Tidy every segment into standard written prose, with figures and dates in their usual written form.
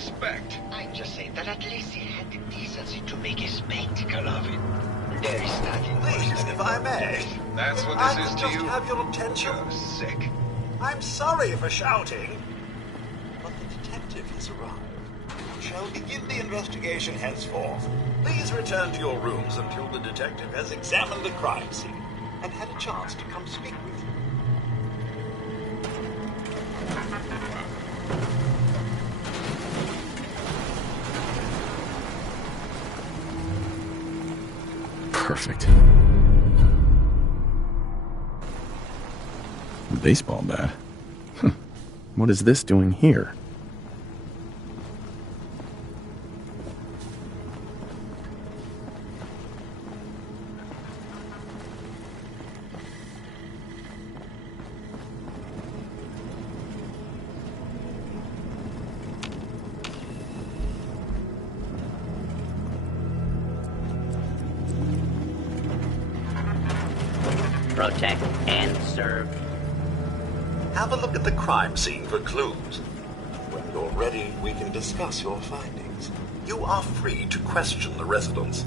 expect? I'm just saying that at least he had the decency to make a spectacle of it. There is nothing Please, worse than if I may. That's what I this is could to just you? have your attention. You're sick. I'm sorry for shouting, but the detective has arrived. We shall begin the investigation henceforth. Please return to your rooms until the detective has examined the crime scene and had a chance to come speak with you. Perfect. Baseball bat? What is this doing here? Protect and serve. Have a look at the crime scene for clues. When you're ready, we can discuss your findings. You are free to question the residents,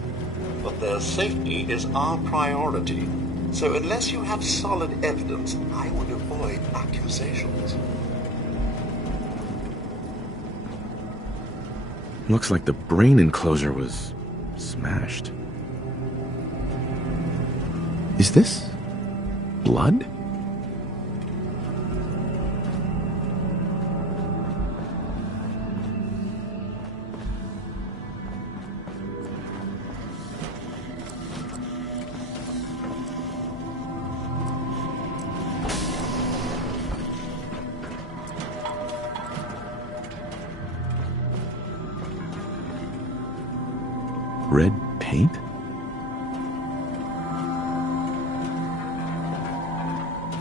but their safety is our priority. So unless you have solid evidence, I would avoid accusations. Looks like the brain enclosure was smashed. Is this blood? Red paint?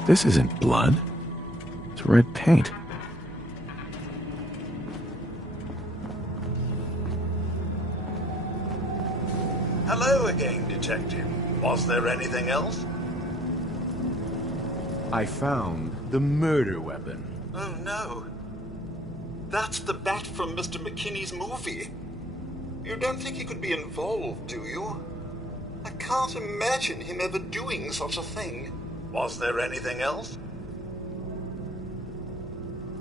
This isn't blood. It's red paint. Hello again, Detective. Was there anything else? I found the murder weapon. Oh no. That's the bat from Mr. McKinney's movie. You don't think he could be involved, do you? I can't imagine him ever doing such a thing. Was there anything else?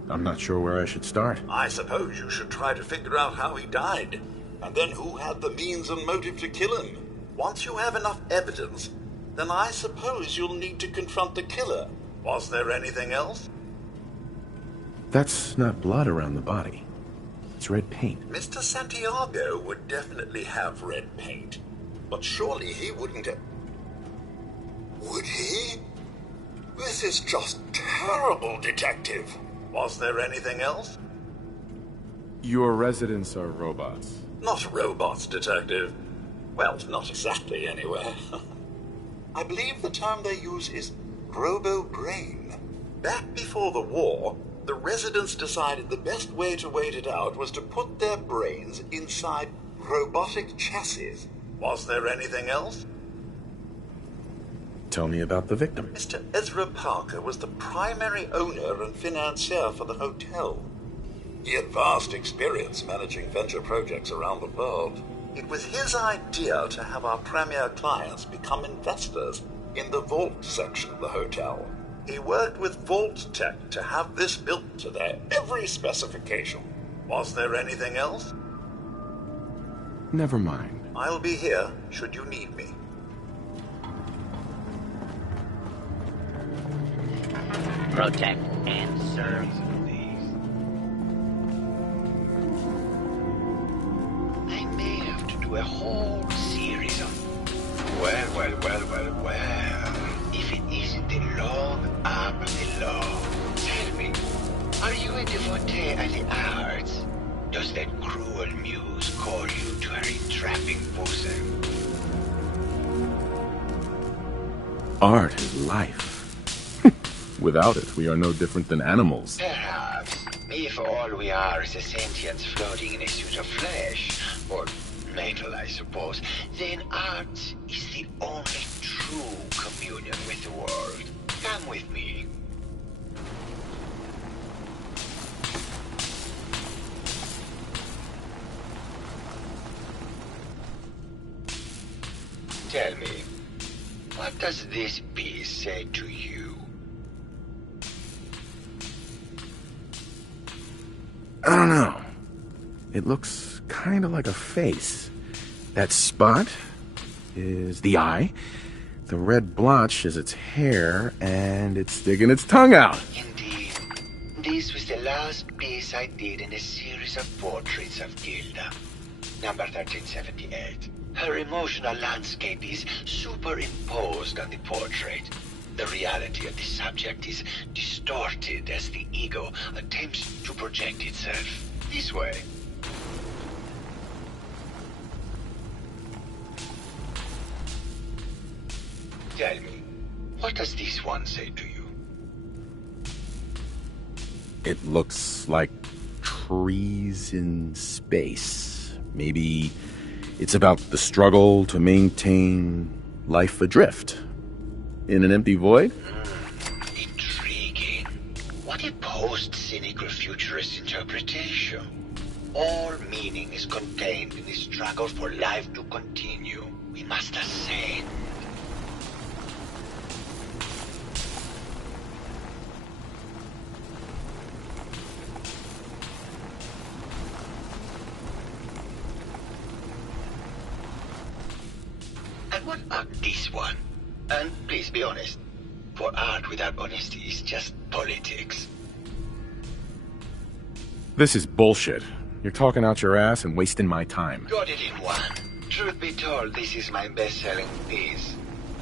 I'm not sure where I should start. I suppose you should try to figure out how he died, and then who had the means and motive to kill him. Once you have enough evidence, then I suppose you'll need to confront the killer. Was there anything else? That's not blood around the body. It's red paint. Mr. Santiago would definitely have red paint, but surely he wouldn't have... Would he? This is just terrible, Detective. Was there anything else? Your residents are robots. Not robots, Detective. Well, not exactly, anyway. I believe the term they use is robo-brain. Back before the war, the residents decided the best way to wait it out was to put their brains inside robotic chassis. Was there anything else? Tell me about the victim. Mr. Ezra Parker was the primary owner and financier for the hotel. He had vast experience managing venture projects around the world. It was his idea to have our premier clients become investors in the vault section of the hotel. He worked with Vault Tech to have this built to their every specification. Was there anything else? Never mind. I'll be here should you need me. Protect and serve. I may have to do a whole series of... Well. If it isn't the long arm of the law. Tell me, are you a devotee of the arts? Does that cruel muse call you to her entrapping bosom? Art is life. Without it, we are no different than animals. Perhaps. If all we are is a sentience floating in a suit of flesh, or metal, I suppose, then art is the only true communion with the world. Come with me. Tell me, what does this piece say to you? I don't know. It looks kind of like a face. That spot is the eye. The red blotch is its hair, and it's sticking its tongue out. Indeed. This was the last piece I did in a series of portraits of Gilda. Number 1378. Her emotional landscape is superimposed on the portrait. The reality of the subject is distorted as the ego attempts to project itself this way. Tell me, what does this one say to you? It looks like trees in space. Maybe it's about the struggle to maintain life adrift in an empty void? Intriguing. What a post-cynical futurist interpretation. All meaning is contained in the struggle for life to continue. We must ascend. And what about this one? And please be honest, for art without honesty is just politics. This is bullshit. You're talking out your ass and wasting my time. Got it in one. Truth be told, this is my best-selling piece.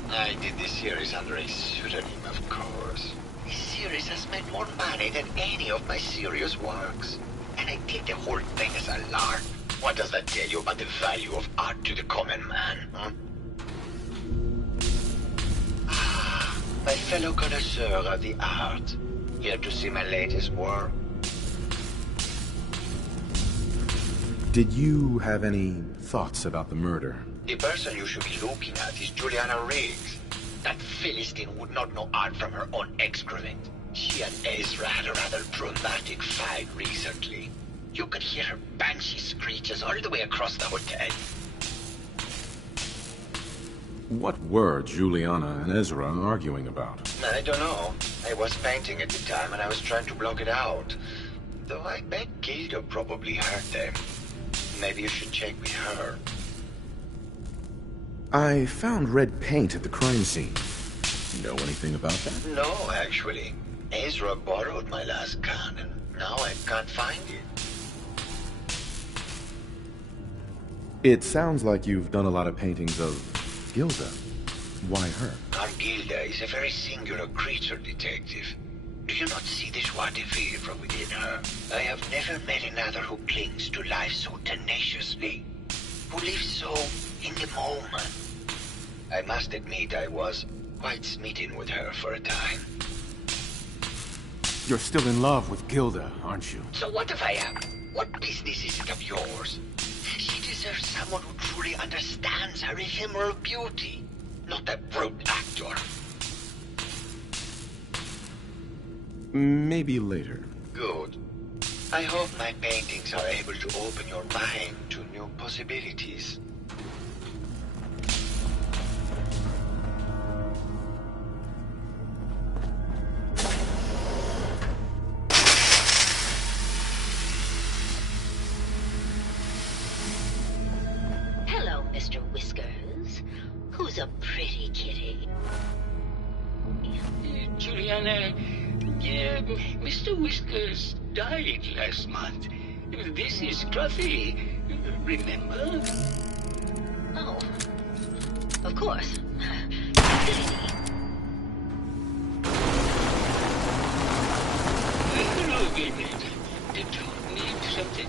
I did this series under a pseudonym, of course. This series has made more money than any of my serious works. And I did the whole thing as a lark. What does that tell you about the value of art to the common man, huh? My fellow connoisseur of the art, here to see my latest work. Did you have any thoughts about the murder? The person you should be looking at is Juliana Riggs. That Philistine would not know art from her own excrement. She and Ezra had a rather dramatic fight recently. You could hear her banshee screeches all the way across the hotel. What were Juliana and Ezra arguing about? I don't know. I was painting at the time and I was trying to block it out. Though I bet Gilda probably heard them. Maybe you should check with her. I found red paint at the crime scene. Know anything about that? No, actually. Ezra borrowed my last gun and now I can't find it. It sounds like you've done a lot of paintings of Gilda. Why her? Our Gilda is a very singular creature, detective. Do you not see the joie de vivre from within her? I have never met another who clings to life so tenaciously, who lives so in the moment. I must admit I was quite smitten with her for a time. You're still in love with Gilda, aren't you? So what if I am? What business is it of yours? She deserves someone who truly understands her ephemeral beauty, not that brute actor. Maybe later. Good. I hope my paintings are able to open your mind to new possibilities. Hello, Mr. Whiskers. Who's a pretty kitty? Juliana, Mr. Whiskers died last month. This is Scruffy, remember? Oh, of course. Hello, Gilbert. Did you need something?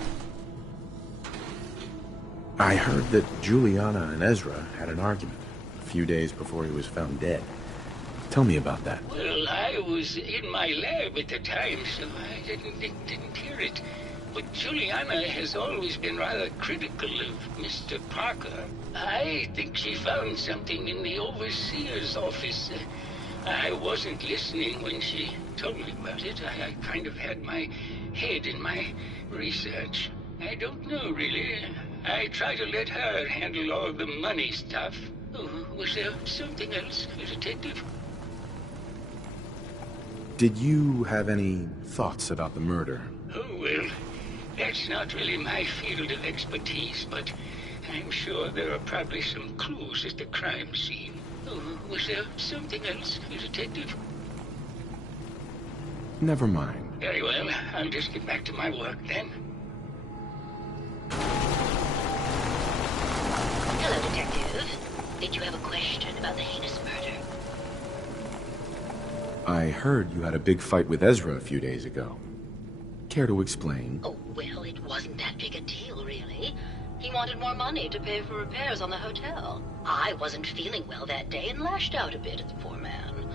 I heard that Juliana and Ezra had an argument a few days before he was found dead. Tell me about that. Well, I was in my lab at the time, so I didn't hear it. But Juliana has always been rather critical of Mr. Parker. I think she found something in the overseer's office. I wasn't listening when she told me about it. I kind of had my head in my research. I don't know, really. I try to let her handle all the money stuff. Oh, was there something else, Detective? Did you have any thoughts about the murder? Oh, well, that's not really my field of expertise, but I'm sure there are probably some clues at the crime scene. Oh, was there something else, Detective? Never mind. Very well, I'll just get back to my work then. Hello, Detective. Did you have a question about the heinous murder? I heard you had a big fight with Ezra a few days ago. Care to explain? Oh, well, it wasn't that big a deal, really. He wanted more money to pay for repairs on the hotel. I wasn't feeling well that day and lashed out a bit at the poor man.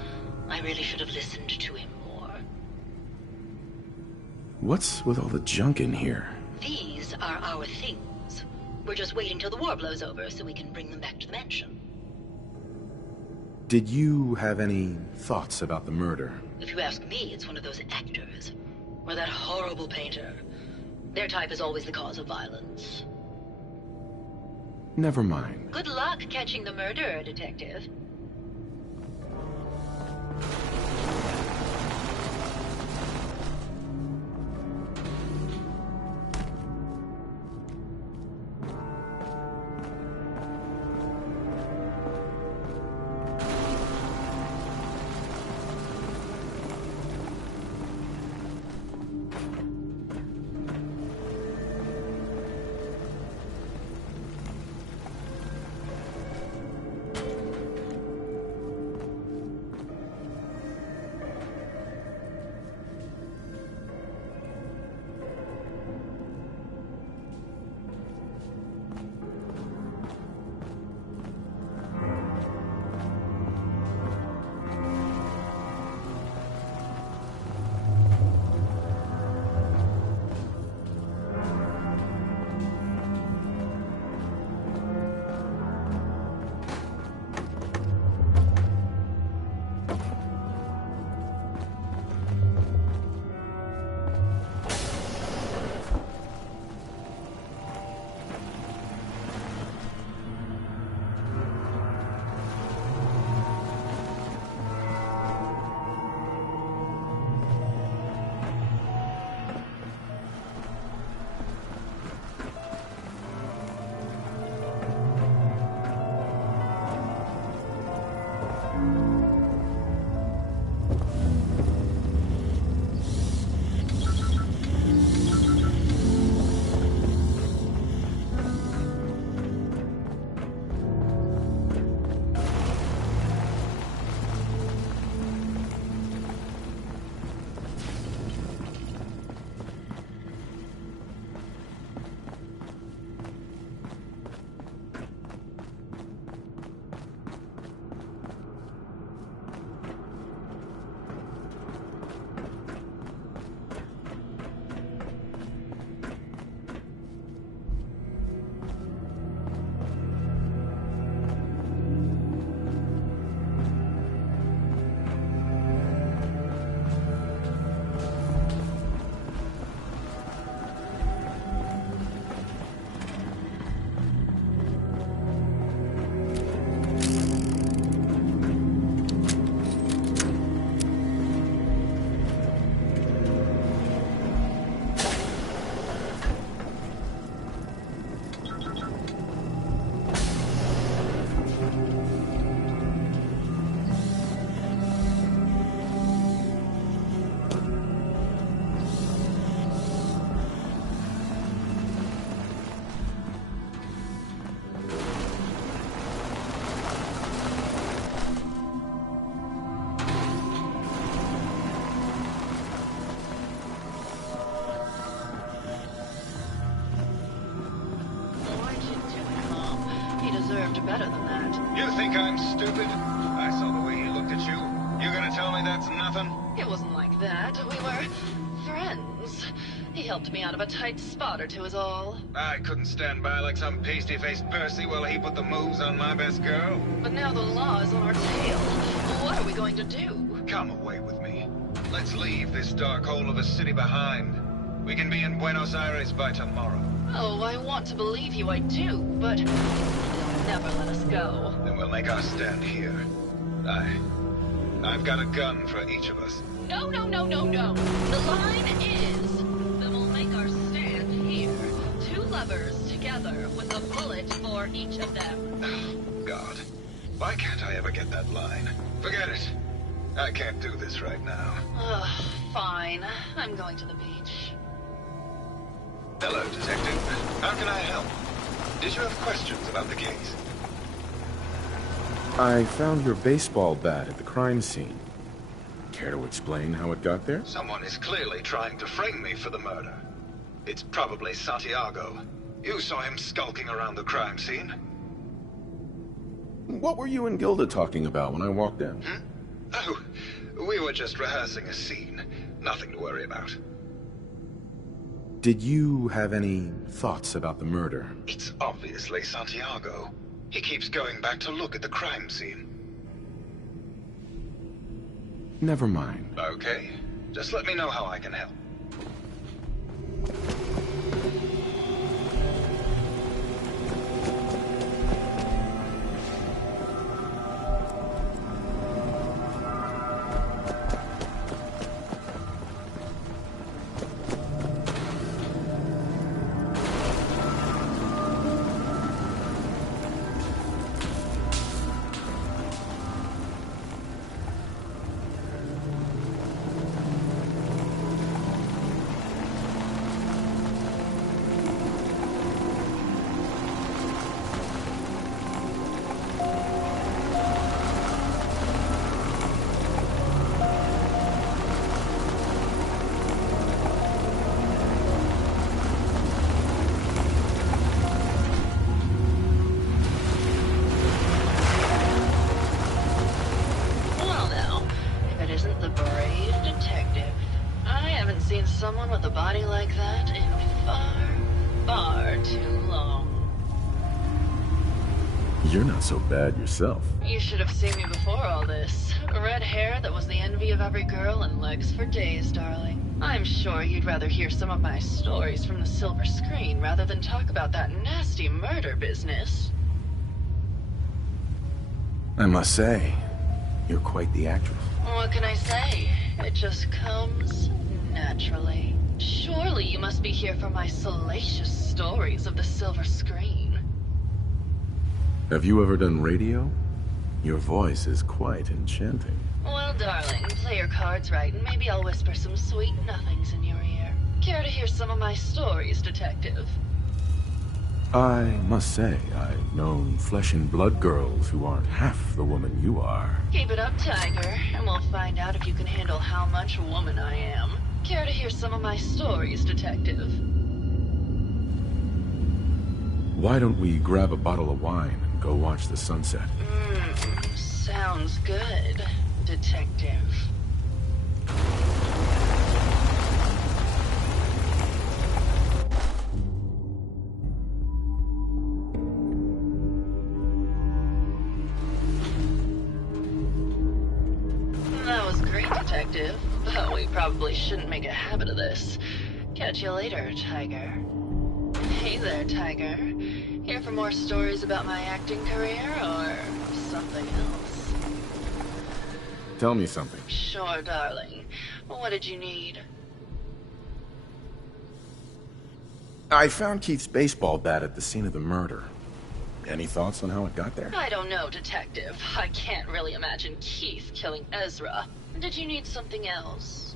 I really should have listened to him more. What's with all the junk in here? These are our things. We're just waiting till the war blows over so we can bring them back to the mansion. Did you have any thoughts about the murder? If you ask me, it's one of those actors. Or that horrible painter. Their type is always the cause of violence. Never mind. Good luck catching the murderer, Detective. better than that. You think I'm stupid? I saw the way he looked at you. You gonna tell me that's nothing? It wasn't like that. We were friends. He helped me out of a tight spot or two is all. I couldn't stand by like some pasty-faced Percy while he put the moves on my best girl. But now the law is on our tail. What are we going to do? Come away with me. Let's leave this dark hole of a city behind. We can be in Buenos Aires by tomorrow. Oh, I want to believe you, I do, but you'll never let us go. Then we'll They'll make us stand here. I've got a gun for each of us. No, no, no, no, no. The line is that we'll make our stand here. Two lovers together with a bullet for each of them. Oh, God. Why can't I ever get that line? Forget it. I can't do this right now. Ugh, fine. I'm going to the beach. Hello, Detective. How can I help? Did you have questions about the case? I found your baseball bat at the crime scene. Care to explain how it got there? Someone is clearly trying to frame me for the murder. It's probably Santiago. You saw him skulking around the crime scene. What were you and Gilda talking about when I walked in? Oh, we were just rehearsing a scene. Nothing to worry about. Did you have any thoughts about the murder? It's obviously Santiago. He keeps going back to look at the crime scene. Never mind. Okay. Just let me know how I can help. Someone with a body like that in far, far too long. You're not so bad yourself. You should have seen me before all this. Red hair that was the envy of every girl and legs for days, darling. I'm sure you'd rather hear some of my stories from the silver screen rather than talk about that nasty murder business. I must say, you're quite the actress. What can I say? It just comes naturally. Surely you must be here for my salacious stories of the silver screen. Have you ever done radio? Your voice is quite enchanting. Well, darling, play your cards right and maybe I'll whisper some sweet nothings in your ear. Care to hear some of my stories, Detective? I must say, I've known flesh and blood girls who aren't half the woman you are. Keep it up, Tiger, and we'll find out if you can handle how much woman I am. Care to hear some of my stories, Detective? Why don't we grab a bottle of wine and go watch the sunset? Sounds good, Detective. That was great, Detective. But we probably shouldn't make a habit of this. Catch you later, Tiger. Hey there, Tiger. Here for more stories about my acting career, or something else? Tell me something. Sure, darling. What did you need? I found Keith's baseball bat at the scene of the murder. Any thoughts on how it got there? I don't know, Detective. I can't really imagine Keith killing Ezra. Did you need something else?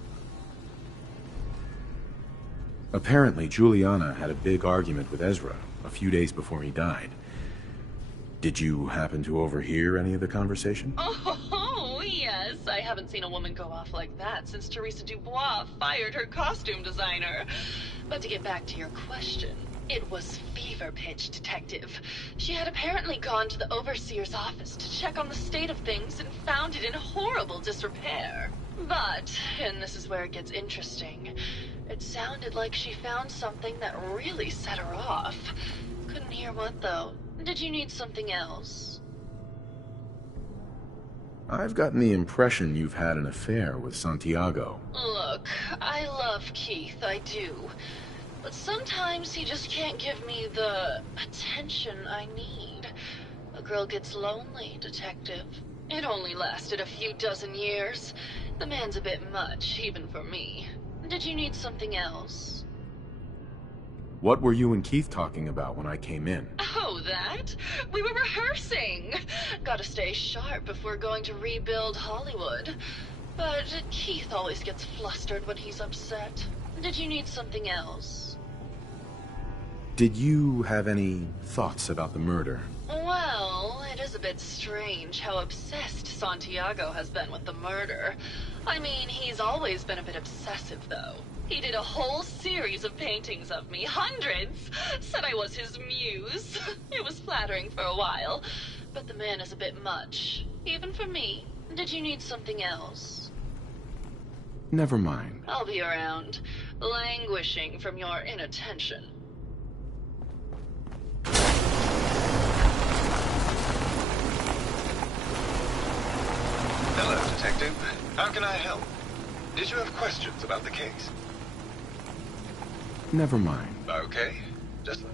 Apparently, Juliana had a big argument with Ezra a few days before he died. Did you happen to overhear any of the conversation? Oh, yes. I haven't seen a woman go off like that since Teresa Dubois fired her costume designer. But to get back to your question, it was fever pitch, Detective. She had apparently gone to the Overseer's office to check on the state of things and found it in horrible disrepair. But, and this is where it gets interesting, it sounded like she found something that really set her off. Couldn't hear what, though. Did you need something else? I've gotten the impression you've had an affair with Santiago. Look, I love Keith, I do. But sometimes he just can't give me the attention I need. A girl gets lonely, Detective. It only lasted a few dozen years. The man's a bit much, even for me. Did you need something else? What were you and Keith talking about when I came in? Oh, that? We were rehearsing. Gotta stay sharp if we're going to rebuild Hollywood. But Keith always gets flustered when he's upset. Did you need something else? Did you have any thoughts about the murder? Well, it is a bit strange how obsessed Santiago has been with the murder. I mean, he's always been a bit obsessive, though. He did a whole series of paintings of me, hundreds. Said I was his muse. It was flattering for a while, but the man is a bit much, even for me. Did you need something else? Never mind. I'll be around, languishing from your inattention. Hello, Detective. How can I help? Did you have questions about the case? Never mind. Okay. Just...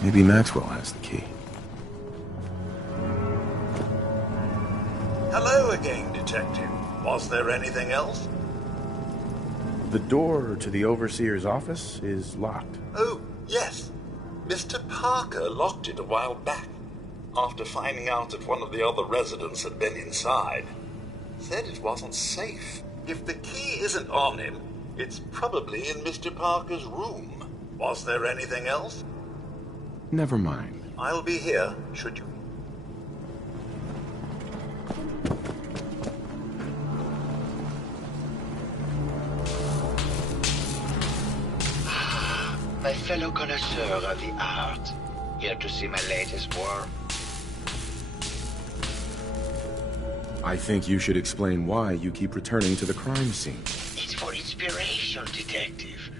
Maybe Maxwell has the key. Hello again, Detective. Was there anything else? The door to the Overseer's office is locked. Oh, yes. Mr. Parker locked it a while back, after finding out that one of the other residents had been inside. Said it wasn't safe. If the key isn't on him, it's probably in Mr. Parker's room. Was there anything else? Never mind. I'll be here, should you... My fellow connoisseur of the art, here to see my latest work. I think you should explain why you keep returning to the crime scene. It's for inspiration, Detective.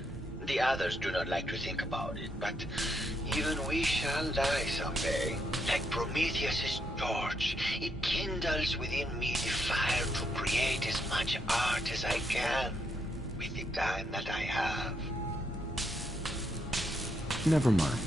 The others do not like to think about it, but even we shall die someday. Like Prometheus' torch, it kindles within me the fire to create as much art as I can with the time that I have. Never mind.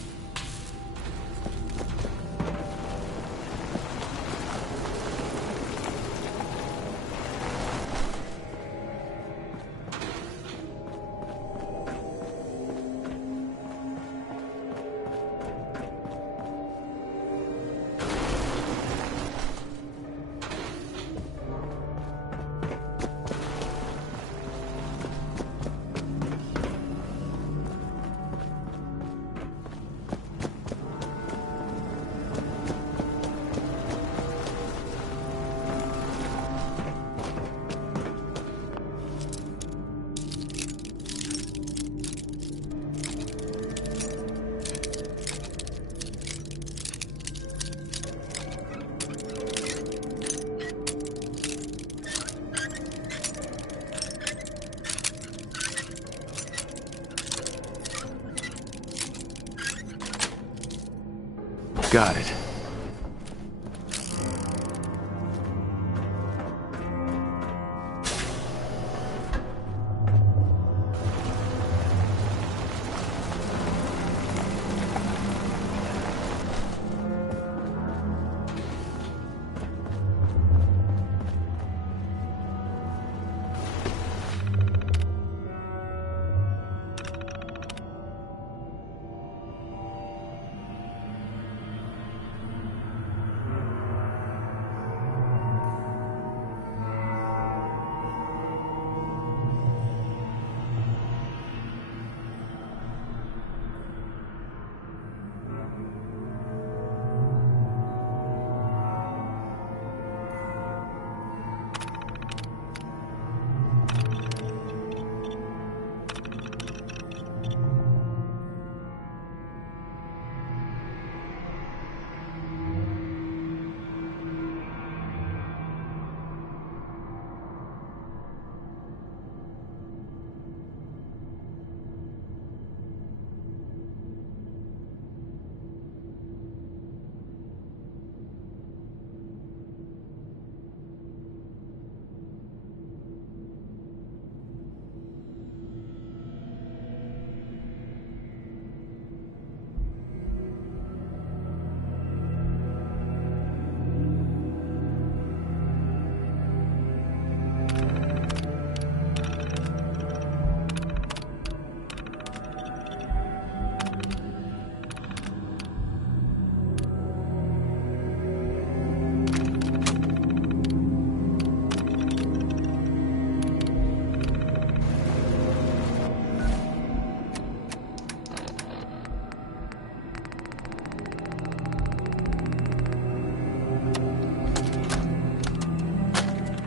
Got it.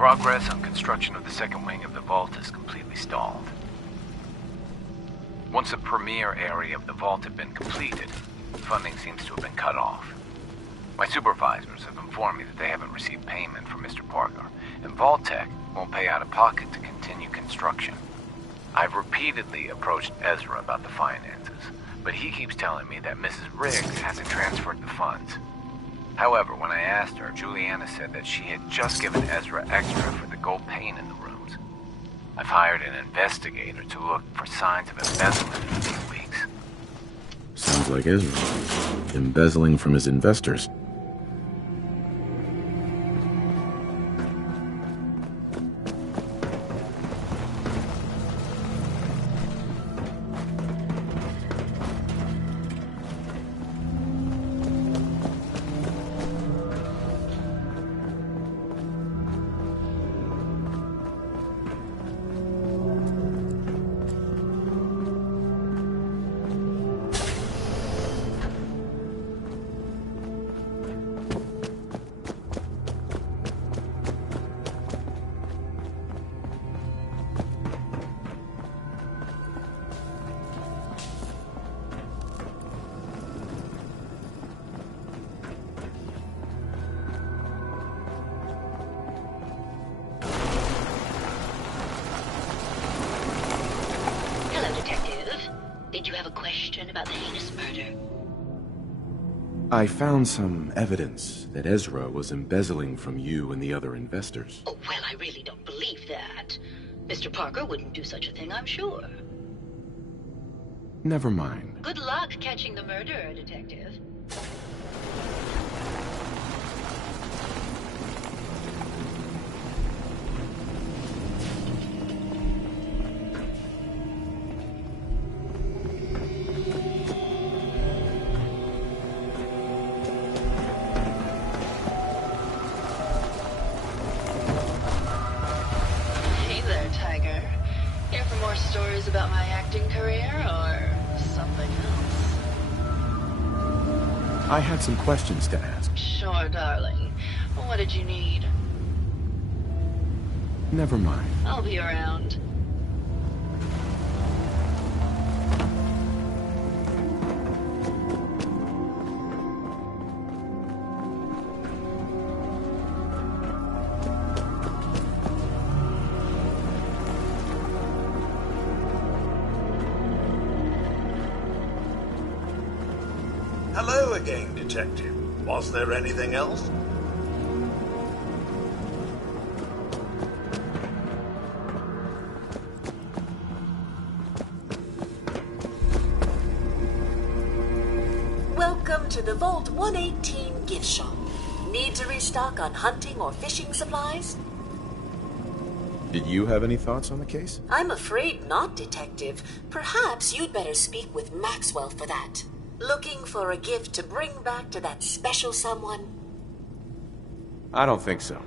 Progress on construction of the second wing of the vault is completely stalled. Once the premier area of the vault had been completed, funding seems to have been cut off. My supervisors have informed me that they haven't received payment from Mr. Parker, and Vault-Tec won't pay out of pocket to continue construction. I've repeatedly approached Ezra about the finances, but he keeps telling me that Mrs. Riggs hasn't transferred the funds. However, when I asked her, Juliana said that she had just given Ezra extra for the gold paint in the rooms. I've hired an investigator to look for signs of embezzlement in a few weeks. Sounds like Ezra. Embezzling from his investors. I found some evidence that Ezra was embezzling from you and the other investors. Oh, well, I really don't believe that. Mr. Parker wouldn't do such a thing, I'm sure. Never mind. Good luck catching the murderer, Detective. About my acting career, or something else? I had some questions to ask. Sure, darling. What did you need? Never mind. I'll be around. Hello again, Detective. Was there anything else? Welcome to the Vault 118 gift shop. Need to restock on hunting or fishing supplies? Did you have any thoughts on the case? I'm afraid not, Detective. Perhaps you'd better speak with Maxwell for that. Looking for a gift to bring back to that special someone? I don't think so.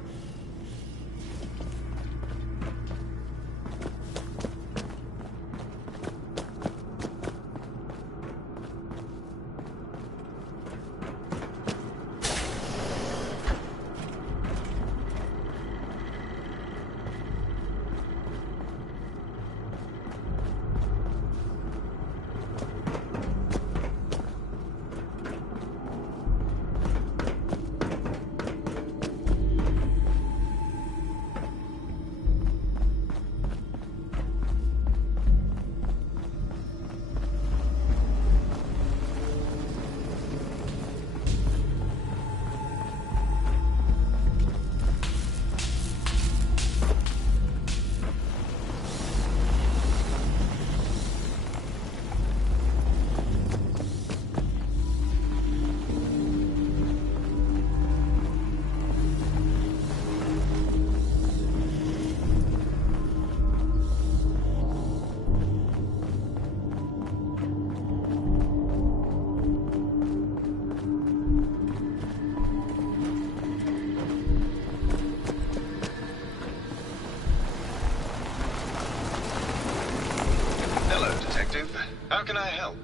How can I help?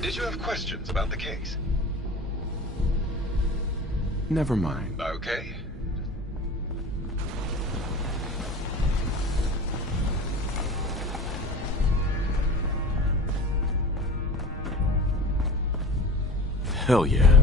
Did you have questions about the case? Never mind. Okay. Hell yeah.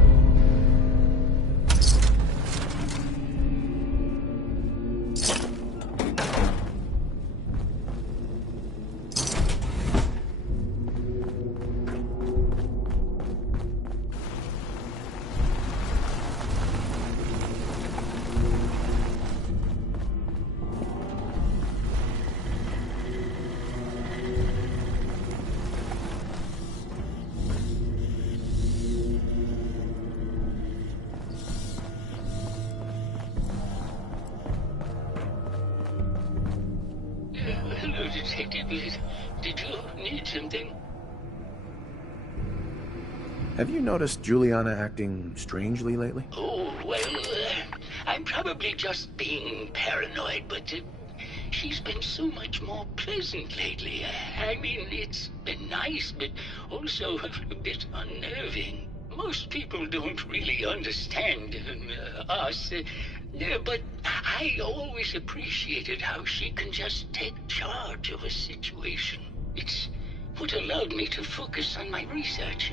Hello, Detective. Did you need something? Have you noticed Juliana acting strangely lately? Oh, well, I'm probably just being paranoid, but she's been so much more pleasant lately. I mean, it's been nice, but also a bit unnerving. Most people don't really understand us, but I always appreciated how she can just take charge of a situation. It's what allowed me to focus on my research.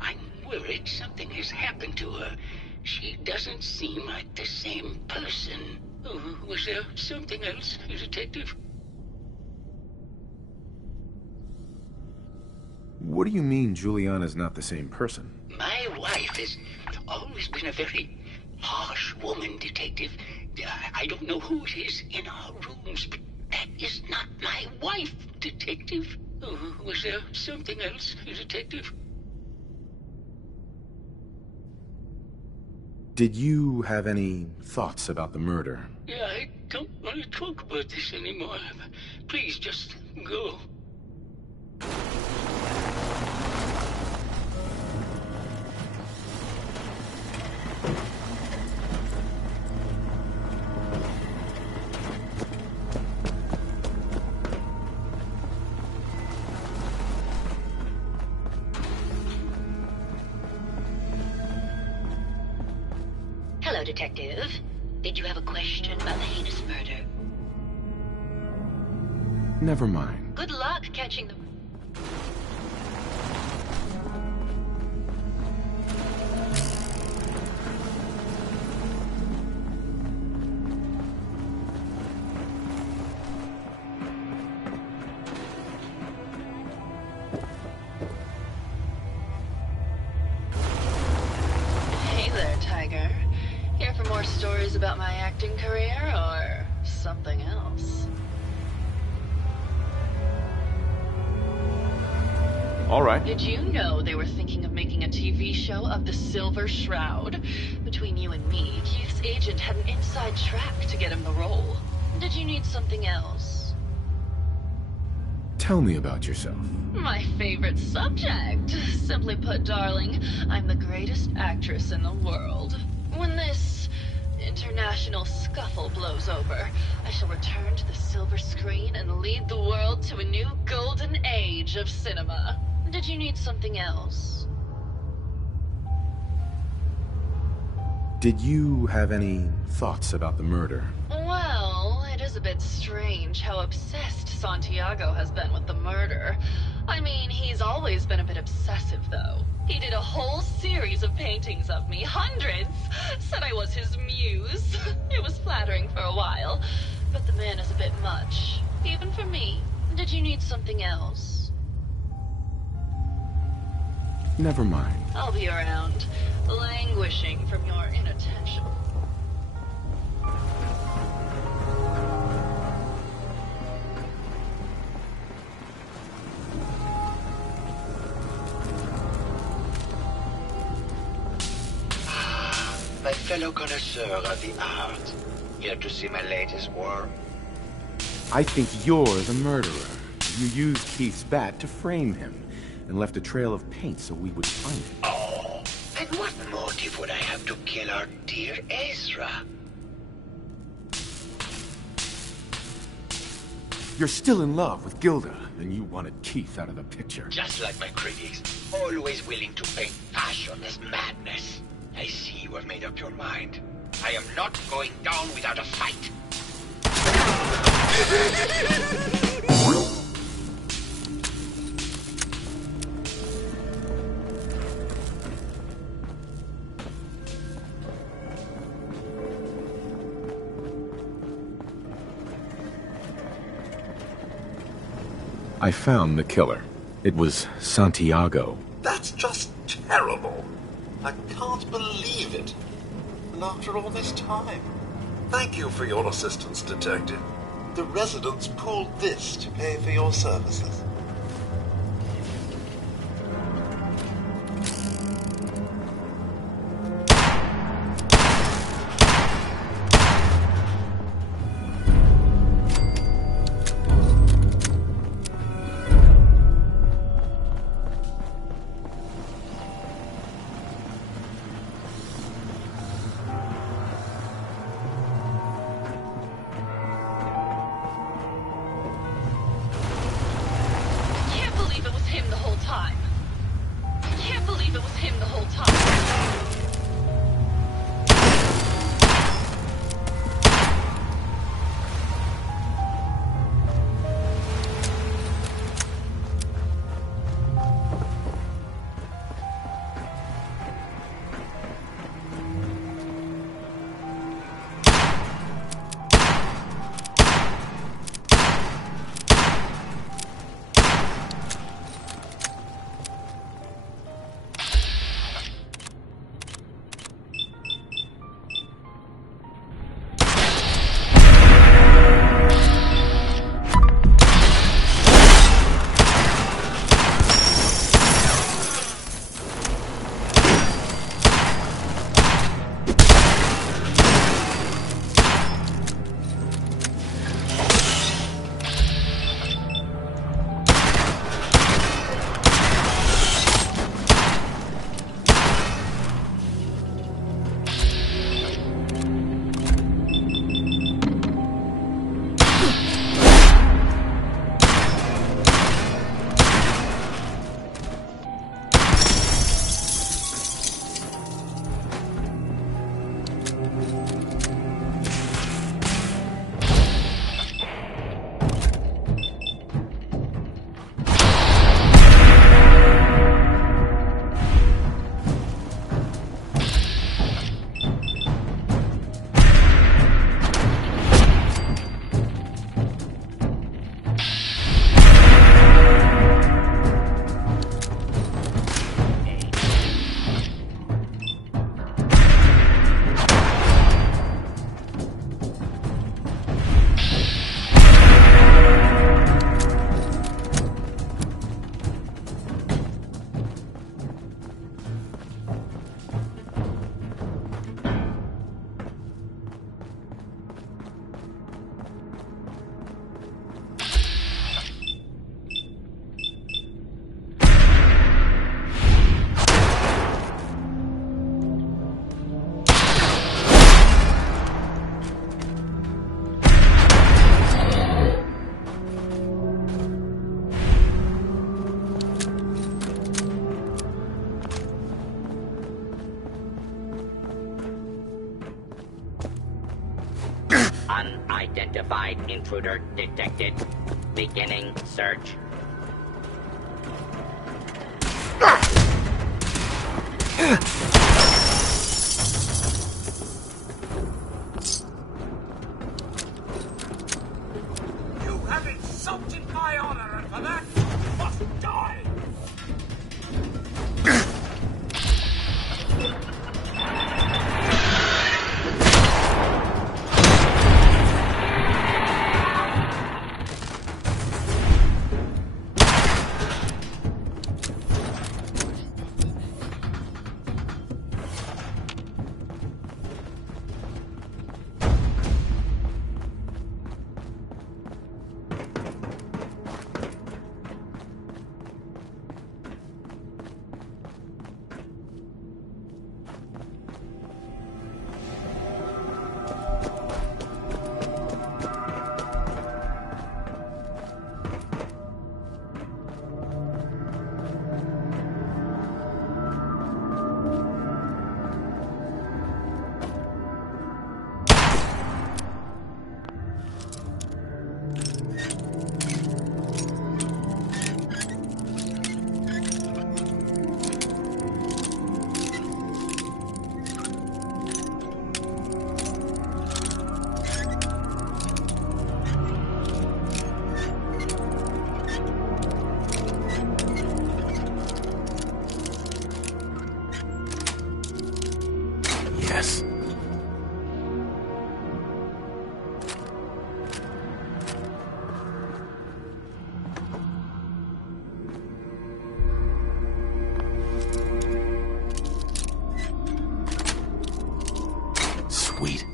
I'm worried something has happened to her. She doesn't seem like the same person. Oh, was there something else, Detective? What do you mean Juliana's not the same person? My wife has always been a very harsh woman, Detective. I don't know who it is in our rooms, but that is not my wife, Detective. Oh, was there something else, Detective? Did you have any thoughts about the murder? Yeah, I don't want to talk about this anymore. Please, just go. Hello, Detective. Did you have a question about the heinous murder? Never mind. Good luck catching them. Hey there, Tiger. Here for more stories about my acting career or something else? All right. Did you know they were thinking of making a TV show of the Silver Shroud? Between you and me, Keith's agent had an inside track to get him the role. Did you need something else? Tell me about yourself. My favorite subject. Simply put, darling, I'm the greatest actress in the world. When this international scuffle blows over, I shall return to the silver screen and lead the world to a new golden age of cinema. Did you need something else? Did you have any thoughts about the murder? Well, it is a bit strange how obsessed Santiago has been with the murder. I mean, he's always been a bit obsessive, though. He did a whole series of paintings of me, hundreds. Said I was his muse. It was flattering for a while, but the man is a bit much, even for me. Did you need something else? Never mind. I'll be around, languishing from your inattention. My fellow connoisseur of the art, here to see my latest work. I think you're the murderer. You used Keith's bat to frame him and left a trail of paint so we would find it. Oh, and what motive would I have to kill our dear Ezra? You're still in love with Gilda, and you wanted Keith out of the picture. Just like my critics, always willing to paint passion as madness. I see you have made up your mind. I am not going down without a fight. I found the killer. It was Santiago. That's just terrible. I can't believe it. And after all this time. Thank you for your assistance, Detective. The residents pooled this to pay for your services. Unidentified intruder detected. Beginning search. You have insulted my honor, and for that, you must die! this. Sweet.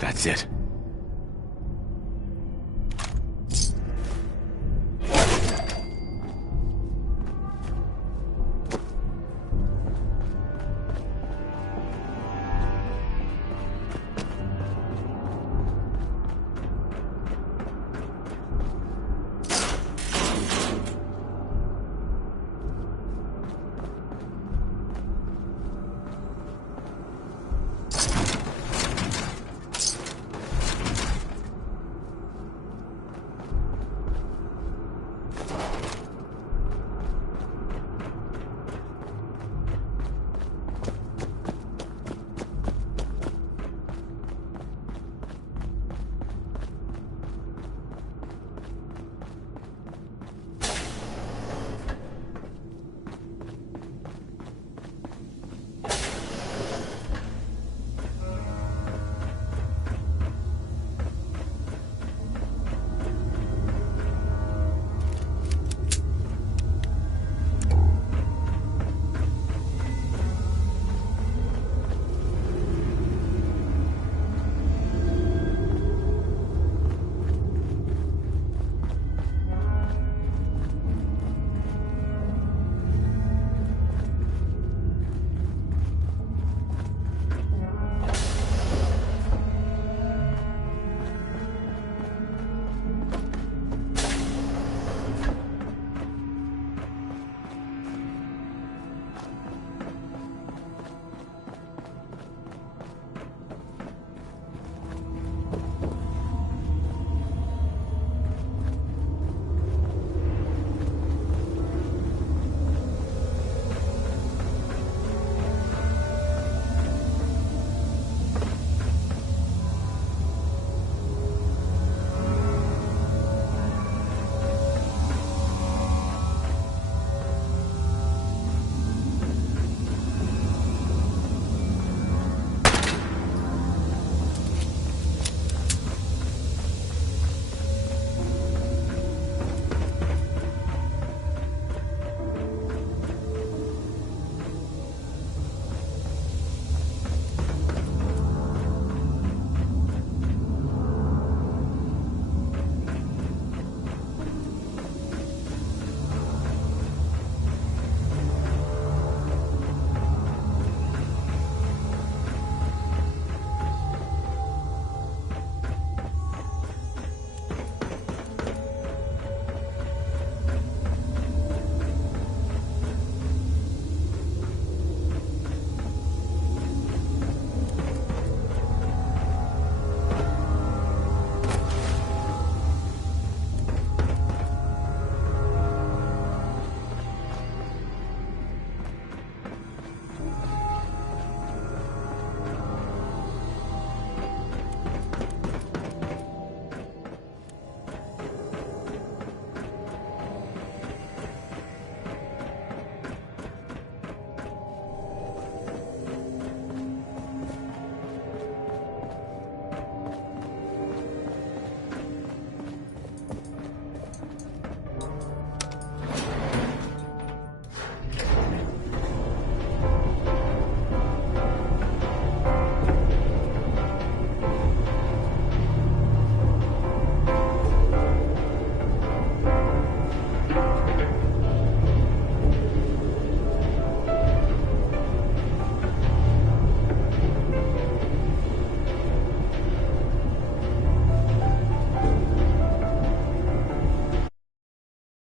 That's it.